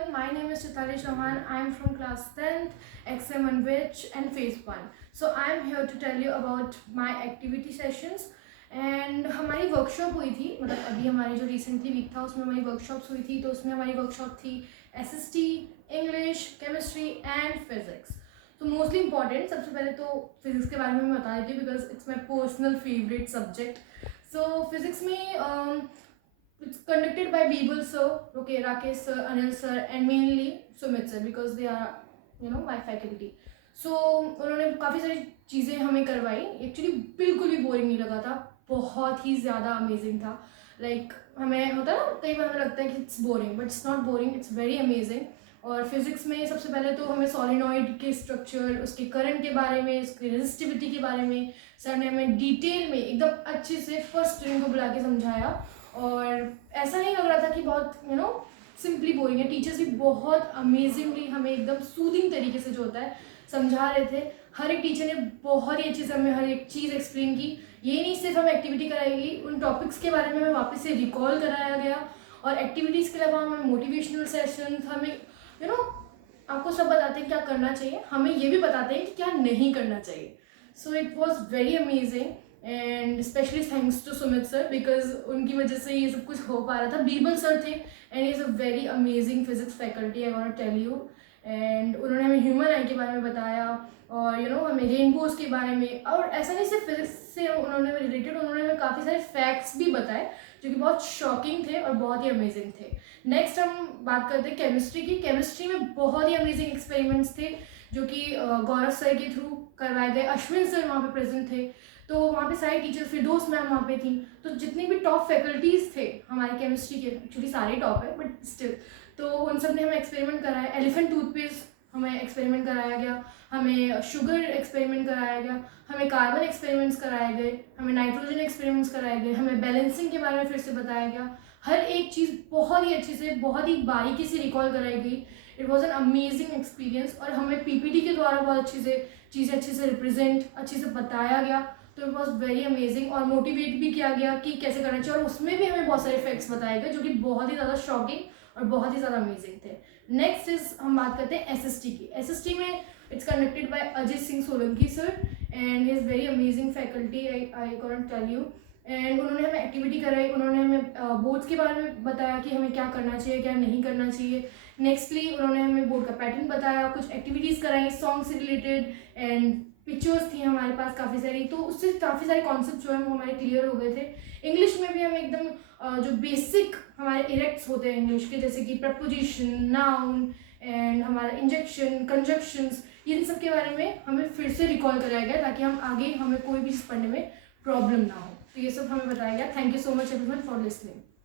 everyone, my name is Chitali Chauhan. I am from class 10th, XM1 Veg and phase 1. So I am here to tell you about my activity sessions. And हमारी workshop हुई थी, मतलब अभी हमारी जो recently week था उसमें हमारी वर्कशॉप्स हुई थी. तो उसमें हमारी वर्कशॉप थी SST, English, chemistry and physics. तो मोस्टली इंपॉर्टेंट, सबसे पहले तो फिजिक्स के बारे में मैं बता देती हूँ because it's my personal favourite subject. So physics में it's conducted by Bible sir, okay, Rakesh sir, Anil sir and mainly Sumit sir because they are my faculty. So उन्होंने काफ़ी सारी चीज़ें हमें करवाई. एक्चुअली बिल्कुल भी बोरिंग नहीं लगा था, बहुत ही ज़्यादा अमेजिंग था. लाइक हमें होता है ना, कई बार हमें लगता है कि it's boring, but it's not boring, it's very amazing. और फिजिक्स में सबसे पहले तो हमें सोलिनॉइड के स्ट्रक्चर, उसके करंट के बारे में, उसकी रेजिस्टिविटी के बारे में सर ने हमें डिटेल में एकदम अच्छे से फर्स्ट स्टूडेंट को बुला के समझाया. और ऐसा नहीं लग रहा था कि बहुत सिंपली बोरिंग है. टीचर्स भी बहुत अमेजिंगली हमें एकदम सूदिंग तरीके से जो होता है समझा रहे थे. हर एक टीचर ने बहुत ही अच्छे से हमें हर एक चीज़ एक्सप्लेन की. ये नहीं सिर्फ हमें एक्टिविटी कराई गई, उन टॉपिक्स के बारे में हमें वापस से रिकॉल कराया गया. और एक्टिविटीज़ के अलावा हमें मोटिवेशनल सेशंस, हमें आपको सब बताते हैं क्या करना चाहिए, हमें ये भी बताते हैं कि क्या नहीं करना चाहिए. So it was very amazing and specially thanks to Sumit sir because उनकी वजह से ये सब कुछ हो पा रहा था. बीबल सर थे and is a very amazing physics faculty, I want to tell you. And उन्होंने हमें ह्यूमन आई के बारे में बताया और हमें रेनबोज के बारे में. और ऐसा नहीं सिर्फ फिजिक्स से उन्होंने हमें काफ़ी सारे फैक्ट्स भी बताए जो कि बहुत शॉकिंग थे और बहुत ही अमेजिंग थे. नेक्स्ट हम बात करते हैं केमिस्ट्री की. केमिस्ट्री में बहुत ही अमेजिंग एक्सपेरिमेंट्स थे जो कि गौरव सर के थ्रू करवाए गए. अश्विन सर वहाँ पे प्रेजेंट थे, तो वहाँ पे सारी टीचर, फिरदौस मैम वहाँ पे थी. तो जितने भी टॉप फैकल्टीज़ थे हमारे केमिस्ट्री के, एक्चुअली सारे टॉप है बट स्टिल, तो उन सब ने हमें एक्सपेरिमेंट कराया. एलिफेंट टूथपेस्ट हमें एक्सपेरिमेंट कराया गया, हमें शुगर एक्सपेरिमेंट कराया गया, हमें कार्बन एक्सपेरिमेंट्स कराए गए, हमें नाइट्रोजन एक्सपेरिमेंट्स कराए गए, हमें बैलेंसिंग के बारे में फिर से बताया गया. हर एक चीज़ बहुत ही अच्छे से, बहुत ही बारीकी से रिकॉल कराई गई. It was an amazing experience. और हमें PPT के द्वारा बहुत अच्छे से चीज़ें अच्छे से रिप्रेजेंट, अच्छे से बताया गया. तो इट वॉज वेरी अमेजिंग और मोटिवेट भी किया गया कि कैसे करना चाहिए. और उसमें भी हमें बहुत सारे फैक्ट्स बताए गए जो कि बहुत ही ज़्यादा शॉकिंग और बहुत ही ज़्यादा अमेजिंग थे. नेक्स्ट इज हम बात करते हैं SST की. SST में it's conducted by Ajit Singh Solanki sir and he is very amazing faculty, I can tell you. And उन्होंने हमें एक्टिविटी कराई, उन्होंने हमें बोर्ड्स के बारे में बताया कि हमें क्या करना चाहिए, क्या नहीं करना चाहिए. नेक्स्टली उन्होंने हमें बोर्ड का पैटर्न बताया, कुछ एक्टिविटीज़ कराई सॉन्ग से रिलेटेड एंड पिक्चर्स थी हमारे पास काफ़ी सारी. तो उससे काफ़ी सारे कॉन्सेप्ट जो है वो हमारे क्लियर हो गए थे. इंग्लिश में भी हमें एकदम जो बेसिक हमारे इरेक्ट्स होते हैं इंग्लिश के, जैसे कि प्रपोजिशन, नाउन एंड हमारा इंजेक्शन, कंजक्शंस, इन सब के बारे में हमें फिर से रिकॉल कराया गया ताकि हम आगे हमें कोई भी चीज़ पढ़ने में प्रॉब्लम ना हो. तो ये सब हमें बताया गया. Thank you so much everyone for listening.